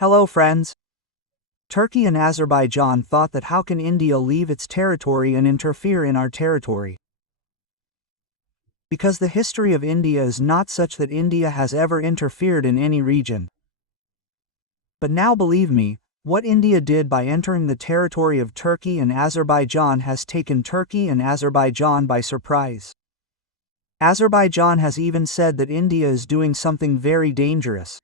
Hello friends. Turkey and Azerbaijan thought that how can India leave its territory and interfere in our territory? Because the history of India is not such that India has ever interfered in any region. But now believe me, what India did by entering the territory of Turkey and Azerbaijan has taken Turkey and Azerbaijan by surprise. Azerbaijan has even said that India is doing something very dangerous.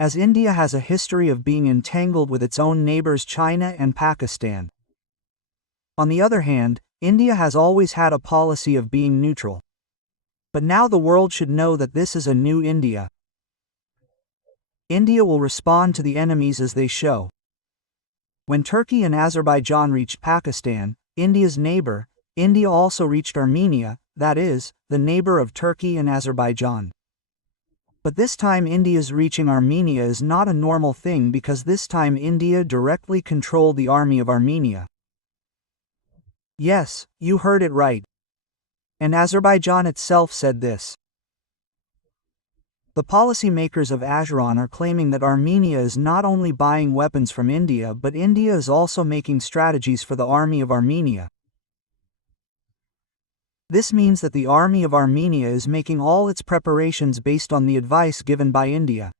As India has a history of being entangled with its own neighbors China and Pakistan. On the other hand, India has always had a policy of being neutral. But now the world should know that this is a new India. India will respond to the enemies as they show. When Turkey and Azerbaijan reached Pakistan, India's neighbor, India also reached Armenia, that is, the neighbor of Turkey and Azerbaijan. But this time India's reaching Armenia is not a normal thing because this time India directly controlled the army of Armenia. Yes, you heard it right. And Azerbaijan itself said this. The policymakers of Azerbaijan are claiming that Armenia is not only buying weapons from India but India is also making strategies for the army of Armenia. This means that the army of Armenia is making all its preparations based on the advice given by India.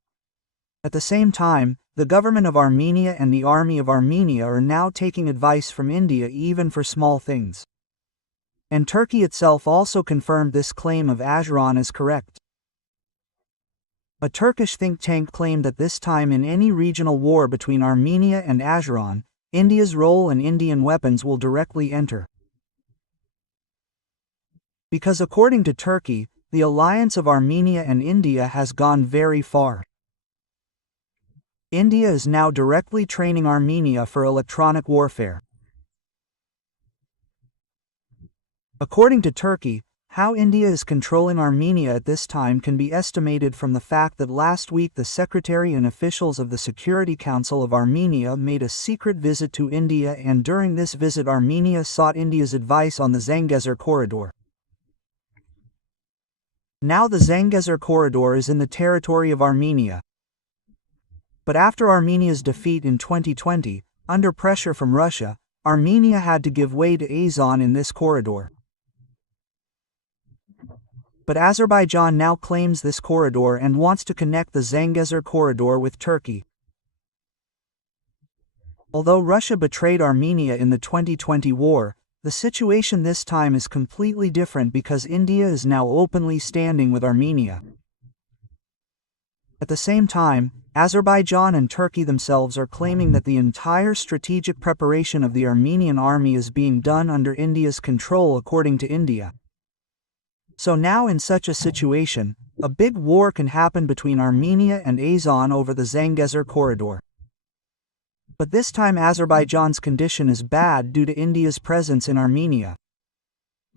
At the same time, the government of Armenia and the army of Armenia are now taking advice from India even for small things. And Turkey itself also confirmed this claim of Azerbaijan as correct. A Turkish think tank claimed that this time in any regional war between Armenia and Azerbaijan, India's role and Indian weapons will directly enter. Because according to Turkey, the alliance of Armenia and India has gone very far. India is now directly training Armenia for electronic warfare. According to Turkey, how India is controlling Armenia at this time can be estimated from the fact that last week the secretary and officials of the Security Council of Armenia made a secret visit to India, and during this visit Armenia sought India's advice on the Zangezur corridor. Now the Zangezur corridor is in the territory of Armenia. But after Armenia's defeat in 2020, under pressure from Russia, Armenia had to give way to Azerbaijan in this corridor. But Azerbaijan now claims this corridor and wants to connect the Zangezur corridor with Turkey. Although Russia betrayed Armenia in the 2020 war, the situation this time is completely different because India is now openly standing with Armenia. At the same time, Azerbaijan and Turkey themselves are claiming that the entire strategic preparation of the Armenian army is being done under India's control according to India. So now in such a situation, a big war can happen between Armenia and Azerbaijan over the Zangezur corridor. But this time Azerbaijan's condition is bad due to India's presence in Armenia.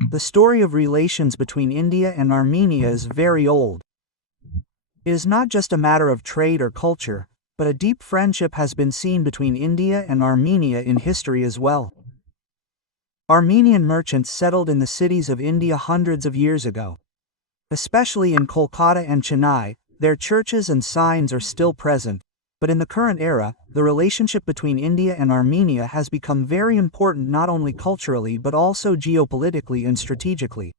The story of relations between India and Armenia is very old. It is not just a matter of trade or culture, but a deep friendship has been seen between India and Armenia in history as well. Armenian merchants settled in the cities of India hundreds of years ago. Especially in Kolkata and Chennai, their churches and signs are still present. But in the current era, the relationship between India and Armenia has become very important not only culturally but also geopolitically and strategically.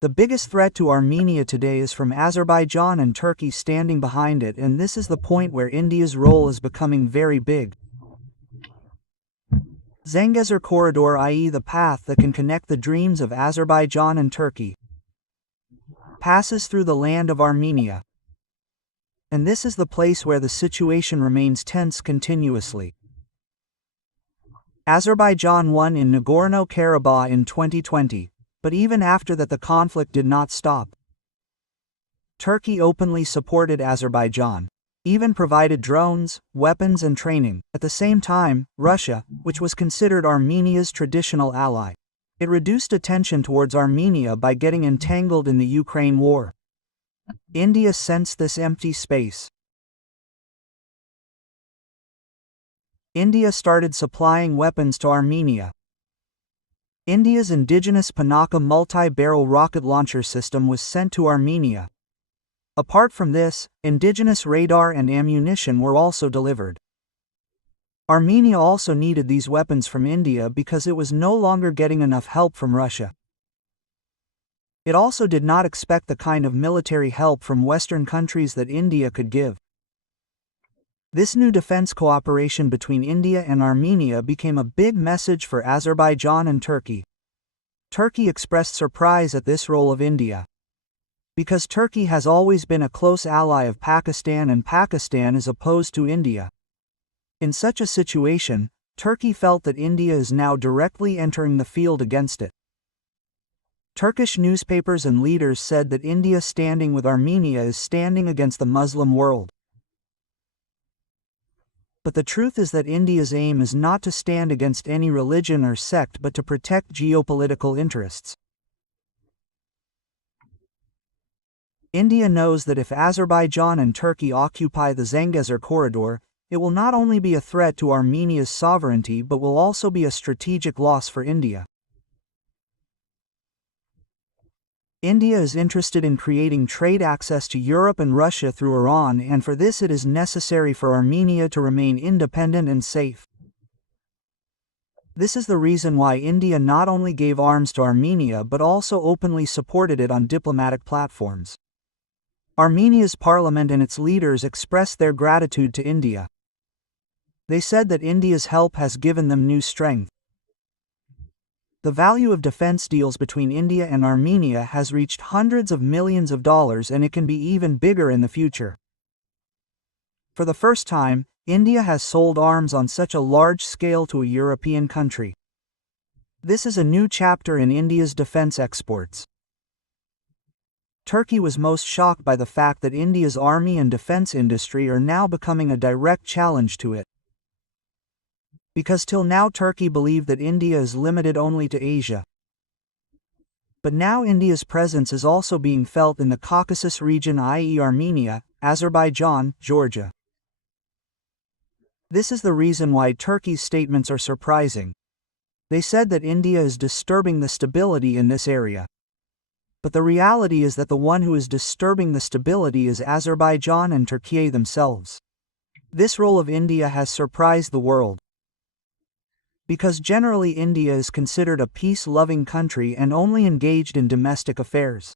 The biggest threat to Armenia today is from Azerbaijan and Turkey standing behind it, and this is the point where India's role is becoming very big. Zangezur corridor, i.e. the path that can connect the dreams of Azerbaijan and Turkey, passes through the land of Armenia. And this is the place where the situation remains tense continuously. Azerbaijan won in Nagorno-Karabakh in 2020, but even after that the conflict did not stop. Turkey openly supported Azerbaijan, even provided drones, weapons and training. At the same time, Russia, which was considered Armenia's traditional ally, it reduced attention towards Armenia by getting entangled in the Ukraine war. India sensed this empty space. India started supplying weapons to Armenia. India's indigenous Pinaka multi-barrel rocket launcher system was sent to Armenia. Apart from this, indigenous radar and ammunition were also delivered. Armenia also needed these weapons from India because it was no longer getting enough help from Russia. It also did not expect the kind of military help from Western countries that India could give. This new defense cooperation between India and Armenia became a big message for Azerbaijan and Turkey. Turkey expressed surprise at this role of India. Because Turkey has always been a close ally of Pakistan and Pakistan is opposed to India. In such a situation, Turkey felt that India is now directly entering the field against it. Turkish newspapers and leaders said that India standing with Armenia is standing against the Muslim world. But the truth is that India's aim is not to stand against any religion or sect but to protect geopolitical interests. India knows that if Azerbaijan and Turkey occupy the Zangezur corridor, it will not only be a threat to Armenia's sovereignty but will also be a strategic loss for India. India is interested in creating trade access to Europe and Russia through Iran, and for this it is necessary for Armenia to remain independent and safe. This is the reason why India not only gave arms to Armenia but also openly supported it on diplomatic platforms. Armenia's parliament and its leaders expressed their gratitude to India. They said that India's help has given them new strength. The value of defense deals between India and Armenia has reached hundreds of millions of dollars, and it can be even bigger in the future. For the first time, India has sold arms on such a large scale to a European country. This is a new chapter in India's defense exports. Turkey was most shocked by the fact that India's army and defense industry are now becoming a direct challenge to it. Because till now Turkey believed that India is limited only to Asia. But now India's presence is also being felt in the Caucasus region, i.e. Armenia, Azerbaijan, Georgia. This is the reason why Turkey's statements are surprising. They said that India is disturbing the stability in this area. But the reality is that the one who is disturbing the stability is Azerbaijan and Turkey themselves. This role of India has surprised the world. Because generally India is considered a peace-loving country and only engaged in domestic affairs.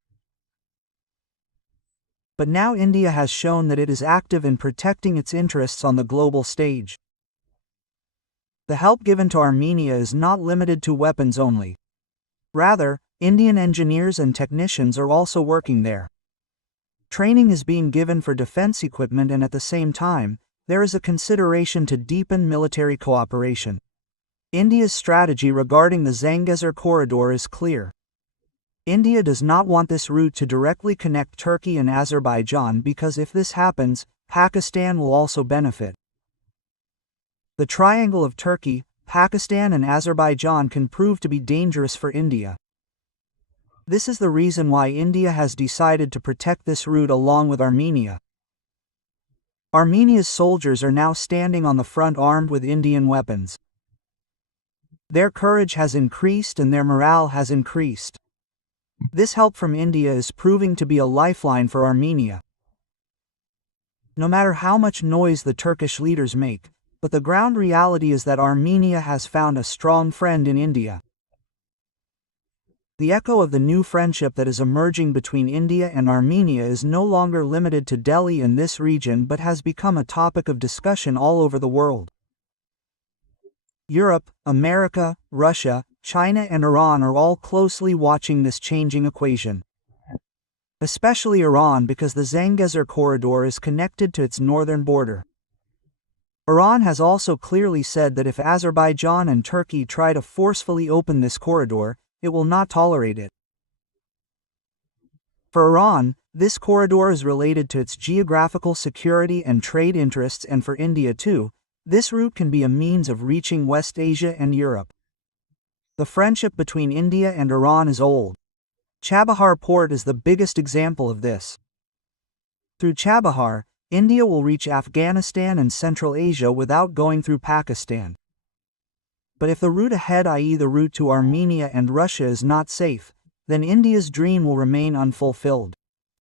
But now India has shown that it is active in protecting its interests on the global stage. The help given to Armenia is not limited to weapons only. Rather, Indian engineers and technicians are also working there. Training is being given for defense equipment, and at the same time, there is a consideration to deepen military cooperation. India's strategy regarding the Zangezur corridor is clear. India does not want this route to directly connect Turkey and Azerbaijan because if this happens, Pakistan will also benefit. The triangle of Turkey, Pakistan and Azerbaijan can prove to be dangerous for India. This is the reason why India has decided to protect this route along with Armenia. Armenia's soldiers are now standing on the front armed with Indian weapons. Their courage has increased and their morale has increased. This help from India is proving to be a lifeline for Armenia. No matter how much noise the Turkish leaders make, but the ground reality is that Armenia has found a strong friend in India. The echo of the new friendship that is emerging between India and Armenia is no longer limited to Delhi and this region but has become a topic of discussion all over the world. Europe, America, Russia, China and Iran are all closely watching this changing equation. Especially Iran because the Zangezur corridor is connected to its northern border. Iran has also clearly said that if Azerbaijan and Turkey try to forcefully open this corridor, it will not tolerate it. For Iran, this corridor is related to its geographical security and trade interests, and for India too, this route can be a means of reaching West Asia and Europe. The friendship between India and Iran is old. Chabahar port is the biggest example of this. Through Chabahar, India will reach Afghanistan and Central Asia without going through Pakistan. But if the route ahead, i.e. the route to Armenia and Russia, is not safe, then India's dream will remain unfulfilled.